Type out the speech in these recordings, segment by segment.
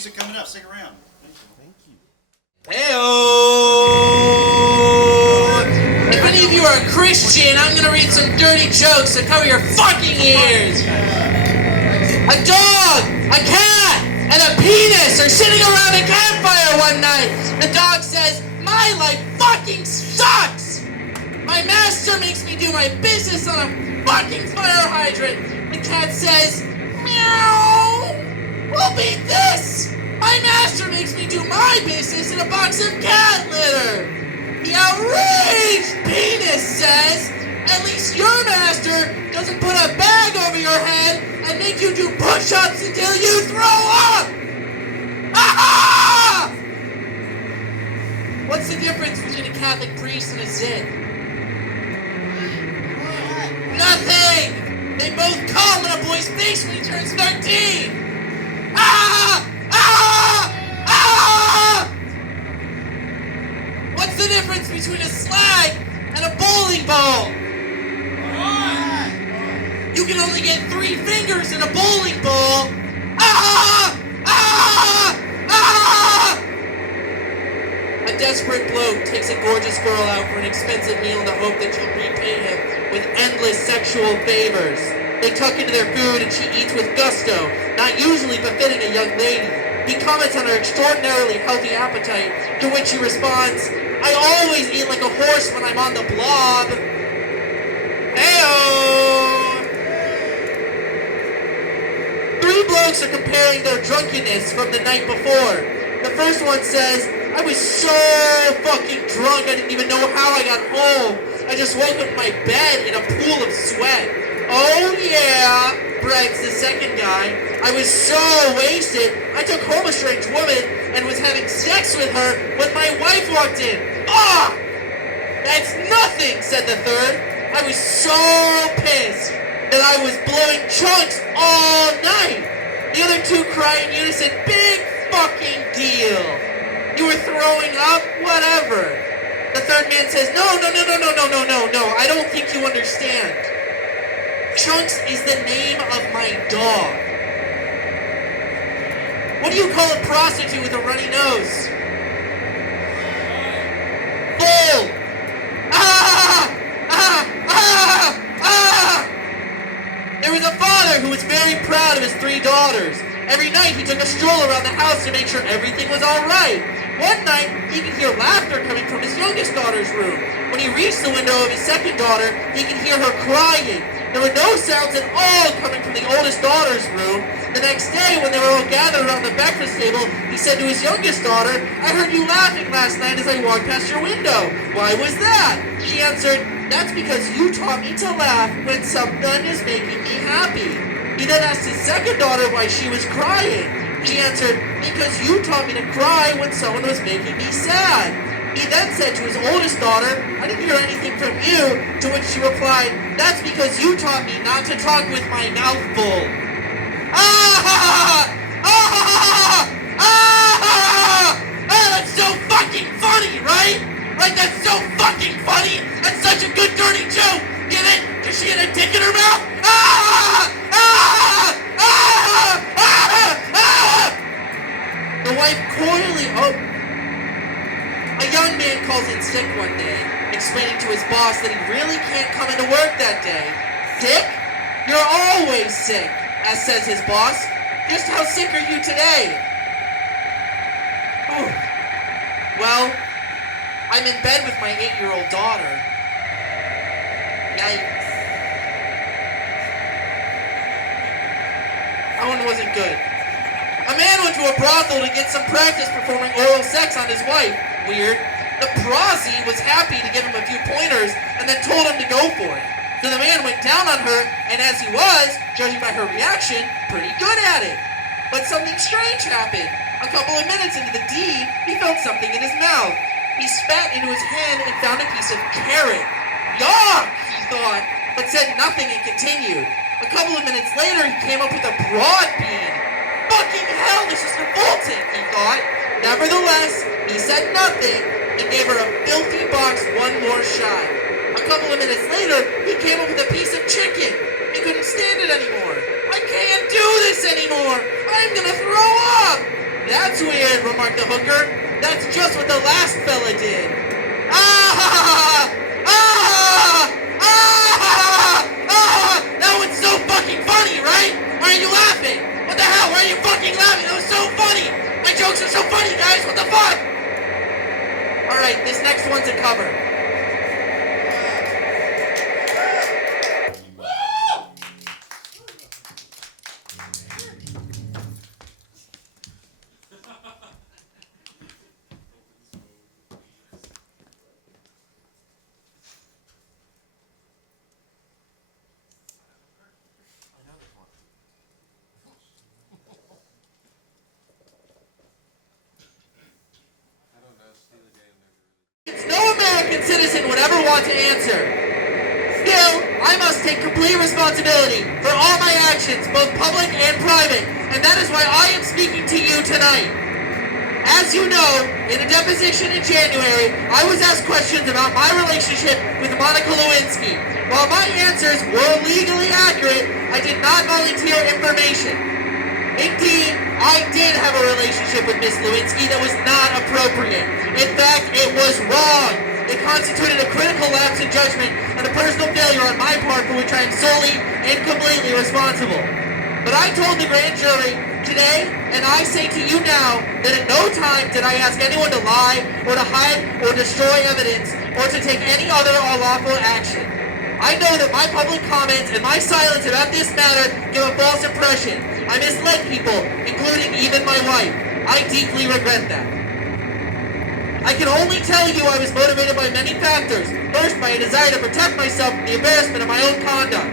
music coming up. Stick around. Thank you. Hey-oh! If any of you are a Christian, I'm gonna read some dirty jokes to cover your fucking ears. A dog, a cat, and a penis are sitting around a campfire one night. The dog says, "My life fucking sucks! My master makes me do my business on a fucking fire hydrant." The cat says, "Meow! We'll beat this! My master makes me do my business in a box of cat litter." The outraged penis says, "At least your master doesn't put a bag over your head and make you do push-ups until you throw up!" Ah! What's the difference between a Catholic priest and a zit? Nothing! They both come in a boy's face when he turns 13! Ah! Ah! Ah! What's the difference between a slag and a bowling ball? You can only get 3 fingers in a bowling ball. Ah! Ah! Ah! A desperate bloke takes a gorgeous girl out for an expensive meal in the hope that she'll repay him with endless sexual favors. They tuck into their food and she eats with gusto, not usually befitting a young lady. He comments on her extraordinarily healthy appetite, to which she responds, "I always eat like a horse when I'm on the blob." Hey-oh! 3 blokes are comparing their drunkenness from the night before. The first one says, "I was so fucking drunk I didn't even know how I got home. I just woke up in my bed in a pool of sweat." "Oh yeah," brags the second guy. "I was so wasted, I took home a strange woman and was having sex with her when my wife walked in." "Ah! That's nothing," said the third. "I was so pissed that I was blowing chunks all night." The other 2 cry in unison, "Big fucking deal. You were throwing up? Whatever." The third man says, No, I don't think you understand. Chunks is the name of my dog." What do you call a prostitute with a runny nose? Bull! Ah! Ah! Ah! Ah! There was a father who was very proud of his 3 daughters. Every night he took a stroll around the house to make sure everything was all right. One night, he could hear laughter coming from his youngest daughter's room. When he reached the window of his second daughter, he could hear her crying. There were no sounds at all coming from the oldest daughter's room. The next day, when they were all gathered around the breakfast table, he said to his youngest daughter, "I heard you laughing last night as I walked past your window. Why was that?" She answered, "That's because you taught me to laugh when something is making me happy." He then asked his second daughter why she was crying. She answered, "Because you taught me to cry when someone was making me sad." He then said to his oldest daughter, "I didn't hear anything from you," to which she replied, "That's because you taught me not to talk with my mouth full." Ah! Ah! Ah! That's so fucking funny, right? Right, that's so fucking funny. That's such a good dirty joke. Get it? Because she had a dick in her mouth? Ah! Ah! Ah! Ah! Ah! The wife coyly... A young man calls in sick one day, explaining to his boss that he really can't come into work that day. "Sick? You're always sick," as says his boss. "Just how sick are you today?" "Oh, well, I'm in bed with my 8-year-old daughter." Yikes. That one wasn't good. A man went to a brothel to get some practice performing oral sex on his wife. Weird. The prosie was happy to give him a few pointers and then told him to go for it. So the man went down on her, and as he was, judging by her reaction, pretty good at it. But something strange happened. A couple of minutes into the deed, he felt something in his mouth. He spat into his hand and found a piece of carrot. "Yuck," he thought, but said nothing and continued. A couple of minutes later, he came up with a broad bean. "Fucking hell, this is revolting," he thought. Nevertheless, he said nothing and gave her a filthy box one more shot. A couple of minutes later, he came up with a piece of chicken. He couldn't stand it anymore. "I can't do this anymore. I'm gonna throw up." cover. No American citizen would ever want to answer. Still, I must take complete responsibility for all my actions, both public and private, and that is why I am speaking to you tonight. As you know, in a deposition in January, I was asked questions about my relationship with Monica Lewinsky. While my answers were legally accurate, I did not volunteer information. Indeed, I did have a relationship with Miss Lewinsky that was not appropriate. In fact, it was wrong. It constituted a critical lapse in judgment and a personal failure on my part for which I am solely and completely responsible. But I told the grand jury today, and I say to you now, that at no time did I ask anyone to lie or to hide or destroy evidence or to take any other unlawful action. I know that my public comments and my silence about this matter give a false impression. I misled people, including even my wife. I deeply regret that. I can only tell you I was motivated by many factors. First, by a desire to protect myself from the embarrassment of my own conduct.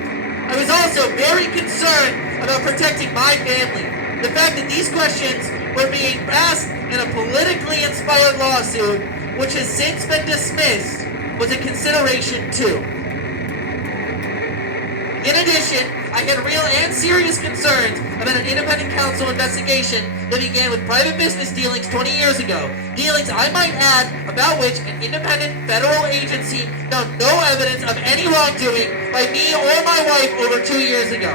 I was also very concerned about protecting my family. The fact that these questions were being asked in a politically inspired lawsuit, which has since been dismissed, was a consideration too. In addition, I had real and serious concerns about an independent counsel investigation that began with private business dealings 20 years ago. Dealings, I might add, about which an independent federal agency found no evidence of any wrongdoing by me or my wife over 2 years ago.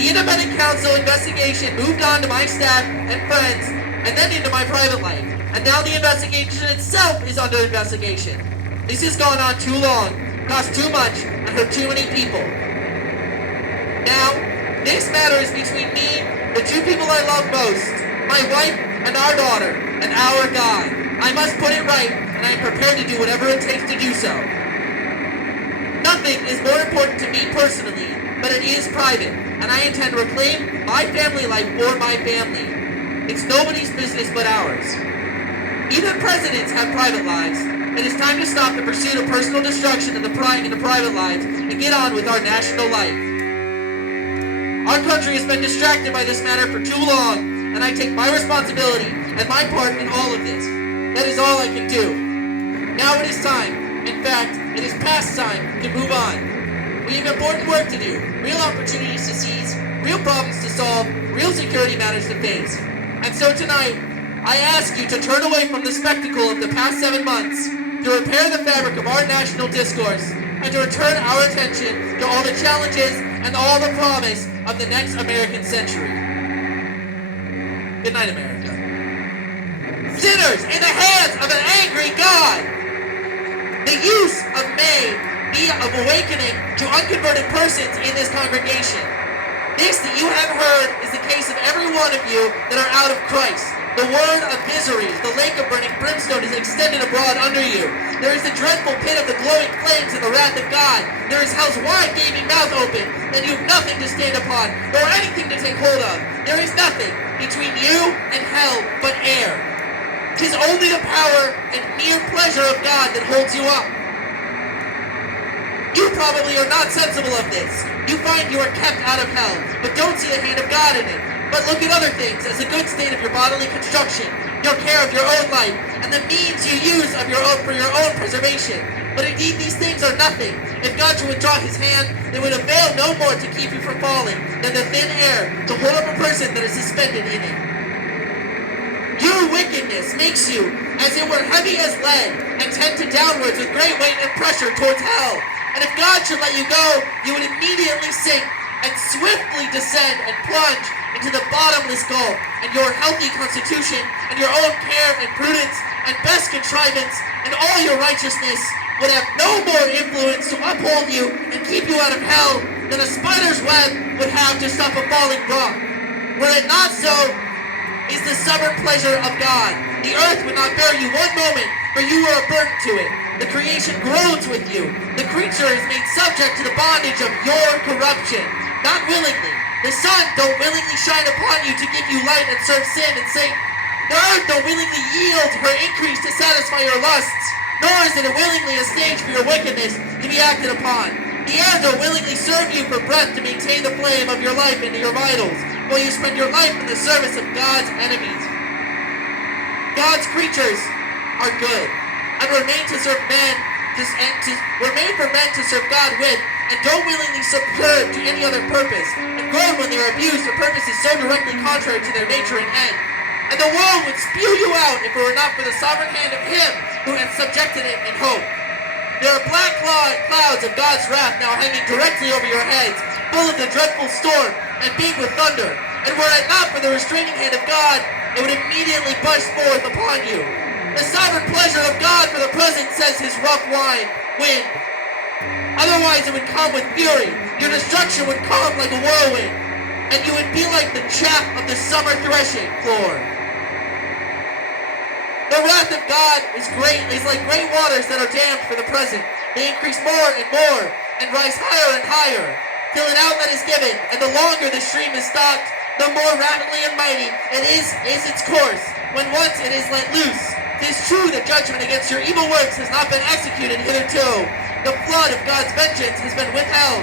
The independent counsel investigation moved on to my staff and friends, and then into my private life. And now the investigation itself is under investigation. This has gone on too long, cost too much, and hurt too many people. Now, this matter is between me, the two people I love most, my wife and our daughter, and our God. I must put it right, and I am prepared to do whatever it takes to do so. Nothing is more important to me personally, but it is private, and I intend to reclaim my family life for my family. It's nobody's business but ours. Even presidents have private lives. It is time to stop the pursuit of personal destruction and the prying into private lives and get on with our national life. Our country has been distracted by this matter for too long, and I take my responsibility and my part in all of this. That is all I can do. Now it is time. In fact, it is past time to move on. We have important work to do, real opportunities to seize, real problems to solve, real security matters to face. And so tonight, I ask you to turn away from the spectacle of the past 7 months, to repair the fabric of our national discourse, and to return our attention to all the challenges and all the promise of the next American century. Good night, America. Sinners in the hands of an angry God! The use of May be of awakening to unconverted persons in this congregation. This that you have heard is the case of every one of you that are out of Christ. The word of misery, the lake of burning brimstone is extended abroad under you. There is the dreadful pit of the glowing flames and the wrath of God. There is hell's wide gaping mouth open, and you have nothing to stand upon, nor anything to take hold of. There is nothing between you and hell but air. 'Tis only the power and mere pleasure of God that holds you up. You probably are not sensible of this. You find you are kept out of hell, but don't see the hand of God in it. But look at other things as a good state of your bodily construction, your care of your own life, and the means you use of for your own preservation. But indeed these things are nothing. If God should withdraw his hand, it would avail no more to keep you from falling than the thin air to hold up a person that is suspended in it. Your wickedness makes you, as it were, heavy as lead, and tend to downwards with great weight and pressure towards hell. And if God should let you go, you would immediately sink and swiftly descend and plunge into the bottomless gulf, and your healthy constitution, and your own care and prudence, and best contrivance, and all your righteousness would have no more influence to uphold you and keep you out of hell than a spider's web would have to stop a falling rock. Were it not so, is the stubborn pleasure of God. The earth would not bear you one moment, for you are a burden to it. The creation groans with you. The creature is made subject to the bondage of your corruption, not willingly. The sun don't willingly shine upon you to give you light and serve sin and Satan. The earth don't willingly yield her increase to satisfy your lusts, nor is it willingly a stage for your wickedness to be acted upon. The air don't willingly serve you for breath to maintain the flame of your life into your vitals, while you spend your life in the service of God's enemies. God's creatures are good, and were made to serve men, were made for men to serve God with, and don't willingly subserve to any other purpose, and groan when they are abused for purposes so directly contrary to their nature and end. And the world would spew you out if it were not for the sovereign hand of Him who has subjected it in hope. There are black clouds of God's wrath now hanging directly over your heads, full of the dreadful storm, and big with thunder. And were it not for the restraining hand of God, it would immediately burst forth upon you. The sovereign pleasure of God for the present says His rough wind. Otherwise it would come with fury. Your destruction would come like a whirlwind, and you would be like the chaff of the summer threshing floor. The wrath of God is like great waters that are dammed for the present. They increase more and more, and rise higher and higher, till an outlet is given, and the longer the stream is stopped, the more rapidly and mighty it is its course, when once it is let loose. 'Tis true that judgment against your evil works has not been executed hitherto. The flood of God's vengeance has been withheld.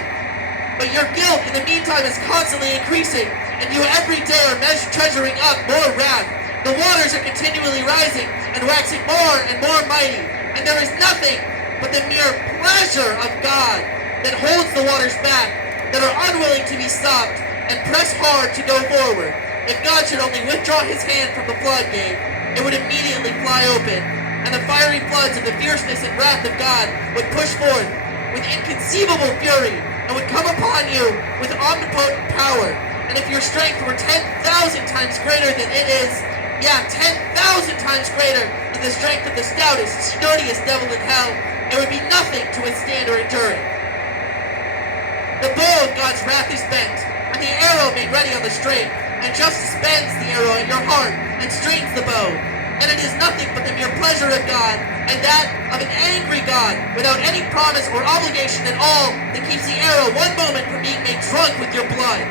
But your guilt in the meantime is constantly increasing, and you every day are treasuring up more wrath. The waters are continually rising and waxing more and more mighty, and there is nothing but the mere pleasure of God that holds the waters back, that are unwilling to be stopped, and press hard to go forward. If God should only withdraw His hand from the floodgate, it would immediately fly open, and the fiery floods of the fierceness and wrath of God would push forth with inconceivable fury, and would come upon you with omnipotent power. And if your strength were 10,000 times greater than it is, 10,000 times greater than the strength of the stoutest, sturdiest devil in hell, it would be nothing to withstand or endure it. The bow of God's wrath is bent, and the arrow made ready on the string, and justice bends the arrow at your heart, and strains the bow. And it is nothing but the mere pleasure of God, and that of an angry God, without any promise or obligation at all, that keeps the arrow one moment from being made drunk with your blood.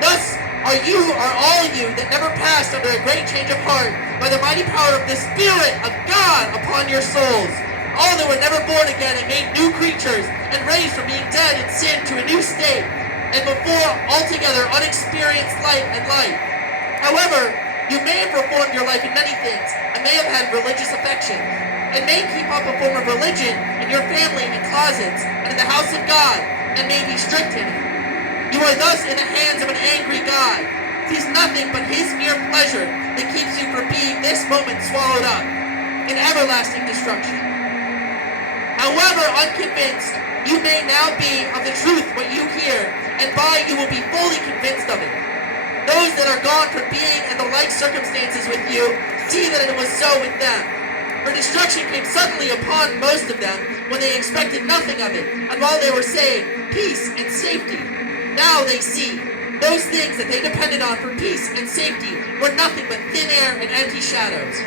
Thus are all you that never passed under a great change of heart, by the mighty power of the Spirit of God upon your souls. All that were never born again and made new creatures, and raised from being dead in sin to a new state, and before altogether unexperienced light and life. However, you may have performed your life in many things, and may have had religious affections, and may keep up a form of religion in your family and closets, and in the house of God, and may be strict in it. You are thus in the hands of an angry God. 'Tis nothing but His mere pleasure that keeps you from being this moment swallowed up in everlasting destruction. However unconvinced you may now be of the truth what you hear, and by you will be fully convinced of it. Those that are gone from being in the like circumstances with you see that it was so with them. For destruction came suddenly upon most of them when they expected nothing of it, and while they were saying peace and safety, now they see those things that they depended on for peace and safety were nothing but thin air and empty shadows.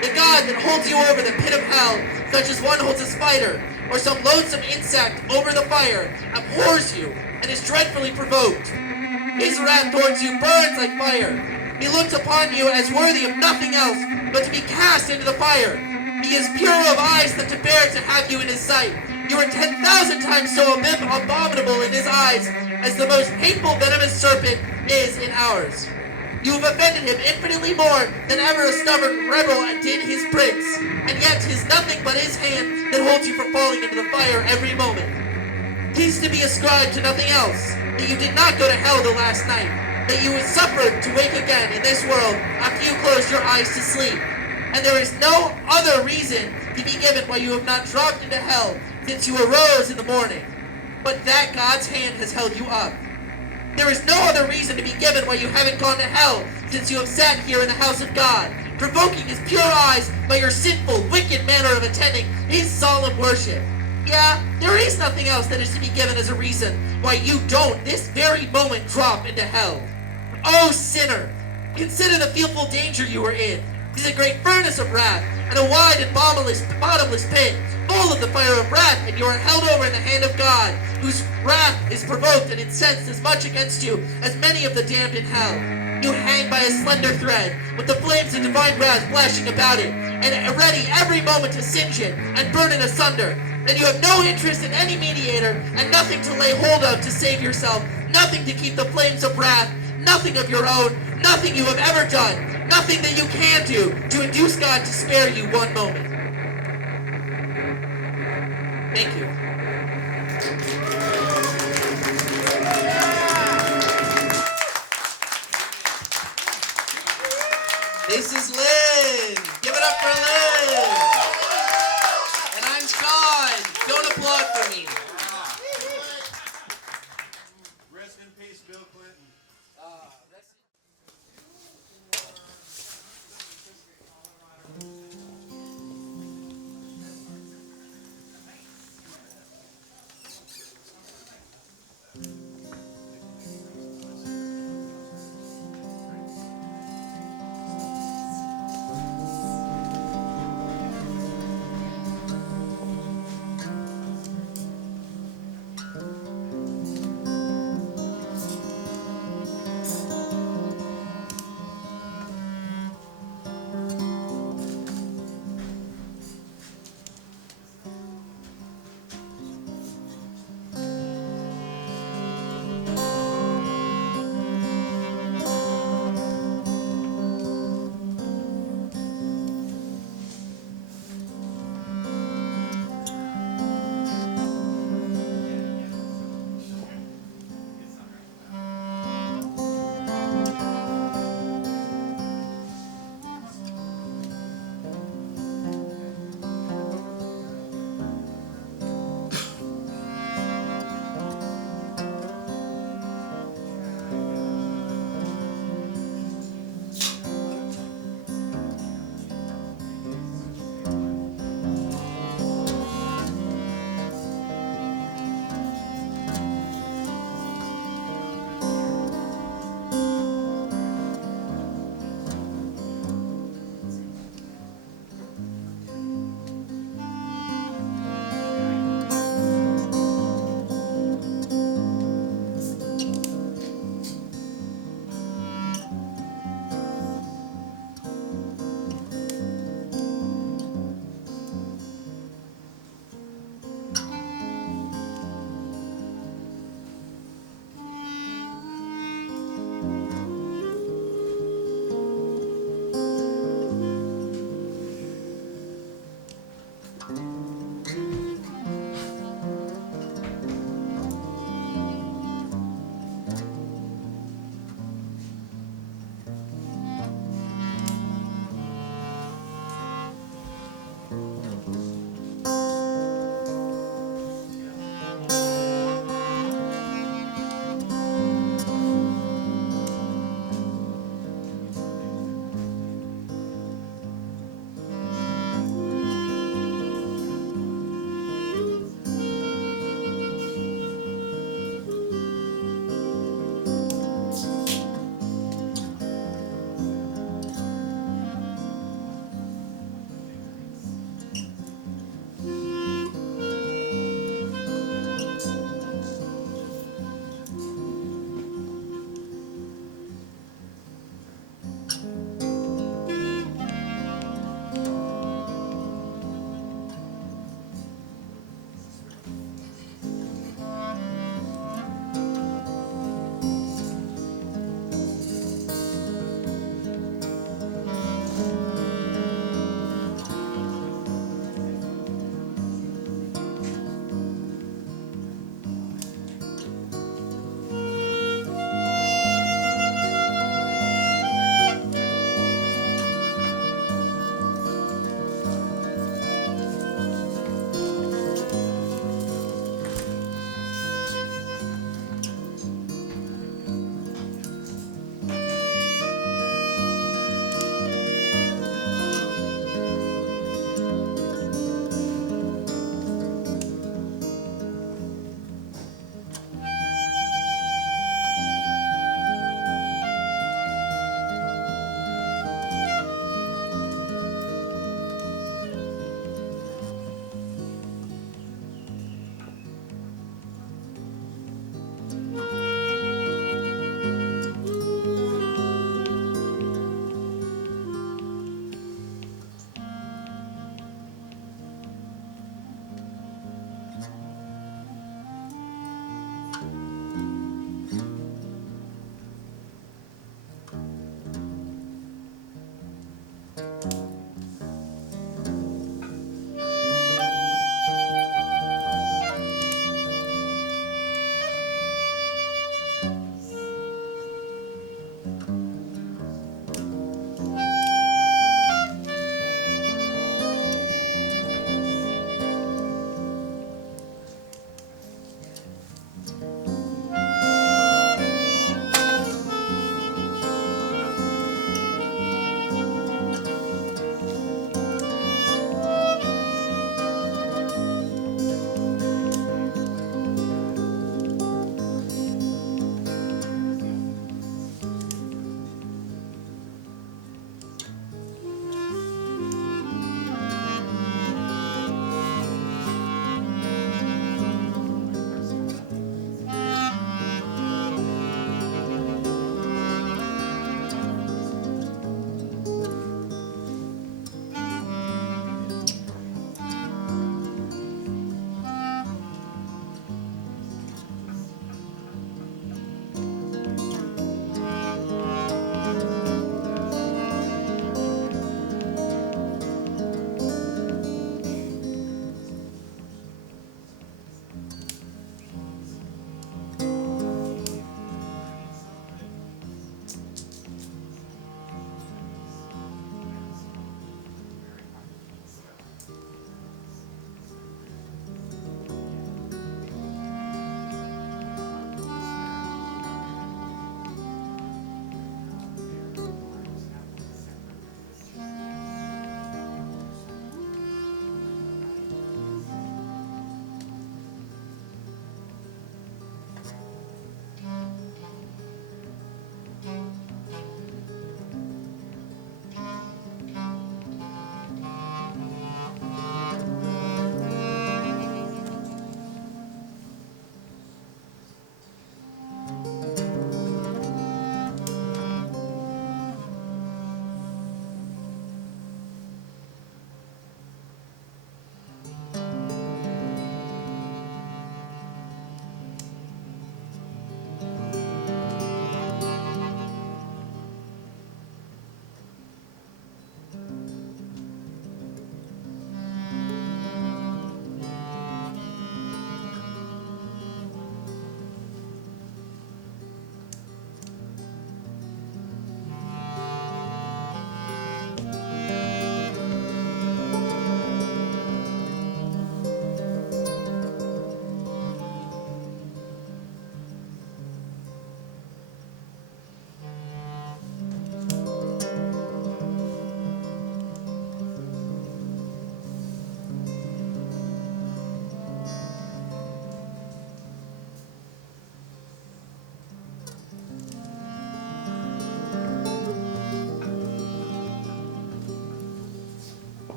The God that holds you over the pit of hell, such as one holds a spider, or some loathsome insect over the fire, abhors you and is dreadfully provoked. His wrath towards you burns like fire. He looks upon you as worthy of nothing else but to be cast into the fire. He is purer of eyes than to bear to have you in His sight. You are 10,000 times so abominable in His eyes as the most hateful venomous serpent is in ours. You have offended Him infinitely more than ever a stubborn rebel did his prince, and yet 'tis nothing but His hand that holds you from falling into the fire every moment. 'Tis to be ascribed to nothing else, that you did not go to hell the last night, that you were suffered to wake again in this world after you closed your eyes to sleep. And there is no other reason to be given why you have not dropped into hell since you arose in the morning, but that God's hand has held you up. There is no other reason to be given why you haven't gone to hell since you have sat here in the house of God, provoking His pure eyes by your sinful, wicked manner of attending His solemn worship. There is nothing else that is to be given as a reason why you don't this very moment drop into hell. O sinner, consider the fearful danger you are in. He's a great furnace of wrath, and a wide and bottomless pit, full of the fire of wrath, and you are held over in the hand of God, whose wrath is provoked and incensed as much against you as many of the damned in hell. You hang by a slender thread, with the flames of divine wrath flashing about it, and ready every moment to singe it and burn it asunder. And you have no interest in any mediator, and nothing to lay hold of to save yourself, nothing to keep the flames of wrath, nothing of your own, nothing you have ever done, nothing that you can do to induce God to spare you one moment. Thank you. This is Lynn. Give it up for Lynn. And I'm Sean. Don't applaud for me. Rest in peace, Bill Clinton.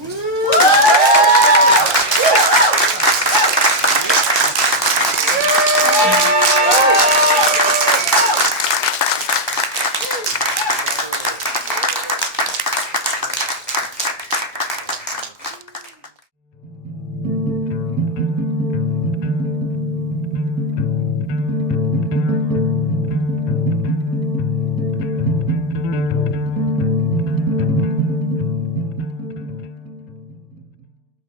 Woo!